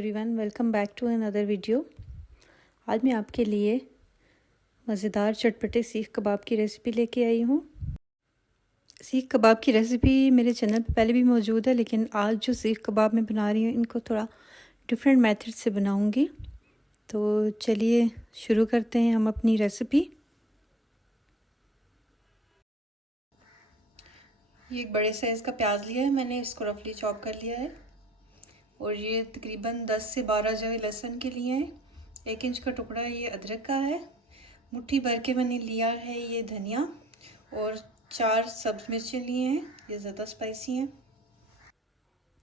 Everyone, welcome back to another video. आज मैं आपके लिए मज़ेदार चटपटे सीख कबाब की रेसिपी लेके आई हूँ। सीख कबाब की रेसिपी मेरे चैनल पे पहले भी मौजूद है, लेकिन आज जो सीख कबाब मैं बना रही हूँ इनको थोड़ा डिफरेंट मेथड से बनाऊँगी। तो चलिए शुरू करते हैं हम अपनी रेसिपी। ये एक बड़े साइज़ का प्याज लिया है मैंने, इसको रफली चॉप कर लिया है। और ये तकरीबन 10 से 12 जवे लहसुन के लिए हैं। 1 इंच का टुकड़ा ये अदरक का है। मुट्ठी भर के मैंने लिया है ये धनिया, और 4 सब्ज़ मिर्चें लिए हैं, ये ज़्यादा स्पाइसी हैं।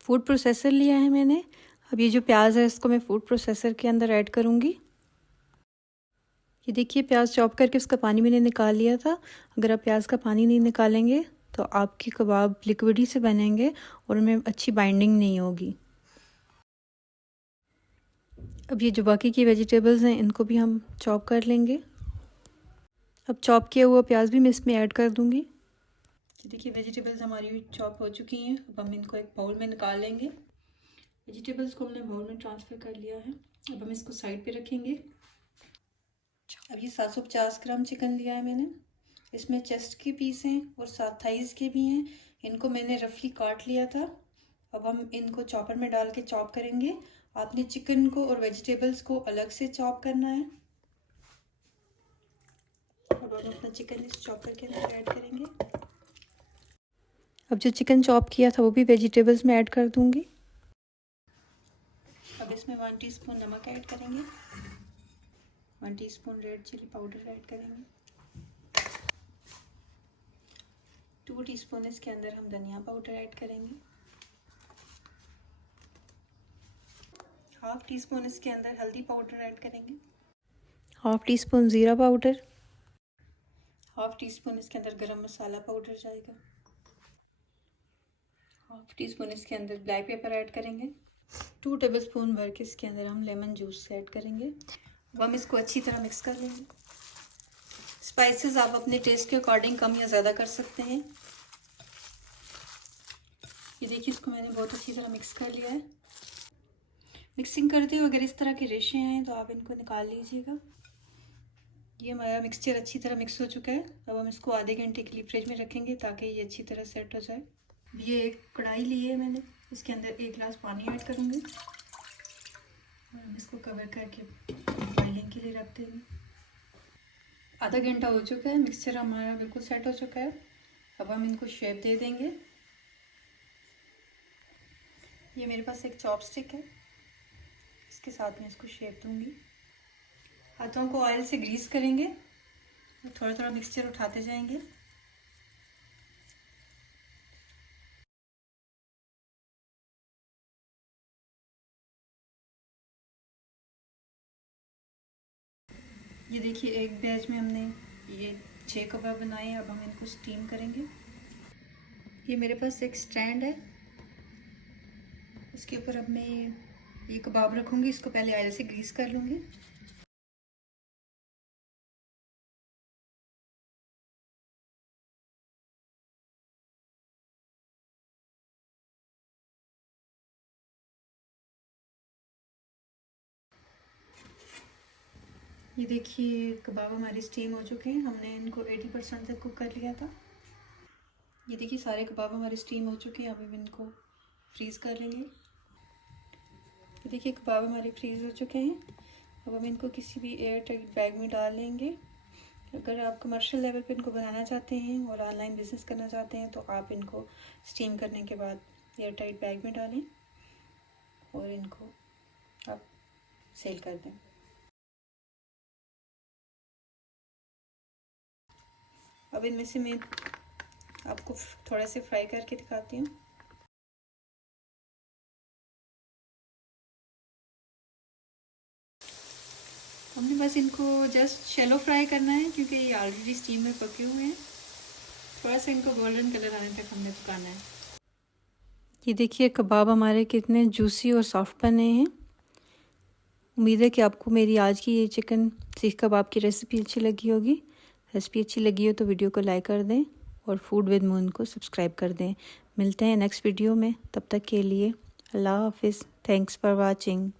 फूड प्रोसेसर लिया है मैंने। अब ये जो प्याज है इसको मैं फूड प्रोसेसर के अंदर ऐड करूँगी। ये देखिए प्याज चॉप करके उसका पानी मैंने निकाल लिया था। अगर आप प्याज का पानी नहीं निकालेंगे तो आपके कबाब लिक्विड ही से बनेंगे और उनमें अच्छी बाइंडिंग नहीं होगी। अब ये जो बाकी की वेजिटेबल्स हैं इनको भी हम चॉप कर लेंगे। अब चॉप किया हुआ प्याज भी मैं इसमें ऐड कर दूंगी। ये देखिए वेजिटेबल्स हमारी चॉप हो चुकी हैं। अब हम इनको एक बाउल में निकाल लेंगे। वेजिटेबल्स को हमने बाउल में ट्रांसफ़र कर लिया है। अब हम इसको साइड पे रखेंगे। अब ये 750 ग्राम चिकन लिया है मैंने। इसमें चेस्ट के पीस हैं और साथ थाइज़ के भी हैं। इनको मैंने रफली काट लिया था। अब हम इनको चॉपर में डाल के चॉप करेंगे। आपने चिकन को और वेजिटेबल्स को अलग से चॉप करना है। अब हम अपना चिकन इस चॉपर के अंदर ऐड करेंगे। अब जो चिकन चॉप किया था वो भी वेजिटेबल्स में ऐड कर दूंगी। अब इसमें 1 टीस्पून नमक ऐड करेंगे। 1 teaspoon red chilli powder add करेंगे। 2 टीस्पून इसके अंदर हम धनिया पाउडर ऐड करेंगे। 1/2 टीस्पून इसके अंदर हल्दी पाउडर ऐड करेंगे। 1/2 टीस्पून ज़ीरा पाउडर। 1/2 टीस्पून इसके अंदर गरम मसाला पाउडर जाएगा। 1/2 टीस्पून इसके अंदर ब्लैक पेपर ऐड करेंगे। 2 टेबलस्पून भर के इसके अंदर हम लेमन जूस ऐड करेंगे। अब हम इसको अच्छी तरह मिक्स कर लेंगे। स्पाइसेस आप अपने टेस्ट के अकॉर्डिंग कम या ज़्यादा कर सकते हैं। ये देखिए इसको मैंने बहुत अच्छी तरह मिक्स कर लिया है। मिक्सिंग करते हुए अगर इस तरह के रेशे आए तो आप इनको निकाल लीजिएगा। ये हमारा मिक्सचर अच्छी तरह मिक्स हो चुका है। अब हम इसको आधे घंटे के लिए फ्रिज में रखेंगे ताकि ये अच्छी तरह सेट हो जाए। ये एक कढ़ाई ली है मैंने, इसके अंदर 1 गिलास पानी ऐड करूँगी और हम इसको कवर करके बॉइलिंग के लिए रख देंगे। आधा घंटा हो चुका है, मिक्सचर हमारा बिल्कुल सेट हो चुका है। अब हम इनको शेप दे देंगे। ये मेरे पास एक चॉपस्टिक है, इसके साथ में इसको शेप दूंगी। हाथों को ऑयल से ग्रीस करेंगे और थोड़ा थोड़ा मिक्सचर उठाते जाएंगे। ये देखिए एक बैच में हमने ये 6 कबाब बनाए। अब हम इनको स्टीम करेंगे। ये मेरे पास एक स्टैंड है, इसके ऊपर अब मैं ये कबाब रखूँगी। इसको पहले ऑयल से ग्रीस कर लूँगी। ये देखिए कबाब हमारे स्टीम हो चुके हैं। हमने इनको 80% तक कुक कर लिया था। ये देखिए सारे कबाब हमारे स्टीम हो चुके हैं। अब हम इनको फ्रीज़ कर लेंगे। ये देखिए कबाब हमारे फ्रीज़ हो चुके हैं। अब हम इनको किसी भी एयर टाइट बैग में डाल लेंगे। अगर आप कमर्शियल लेवल पे इनको बनाना चाहते हैं और ऑनलाइन बिज़नेस करना चाहते हैं तो आप इनको स्टीम करने के बाद एयर टाइट बैग में डालें और इनको आप सेल कर दें। अब इनमें से मैं आपको थोड़ा से फ्राई करके दिखाती हूँ। हमने बस इनको जस्ट शैलो फ्राई करना है क्योंकि ये ऑलरेडी स्टीम में पके हुए हैं। थोड़ा सा इनको गोल्डन कलर आने तक हमने पकाना है। ये देखिए कबाब हमारे कितने जूसी और सॉफ्ट बने हैं। उम्मीद है कि आपको मेरी आज की ये चिकन सीख कबाब की रेसिपी अच्छी लगी होगी। रेसिपी अच्छी लगी हो तो वीडियो को लाइक कर दें और फूड विद मून को सब्सक्राइब कर दें। मिलते हैं नेक्स्ट वीडियो में, तब तक के लिए अल्लाह हाफिज़। Thanks for watching.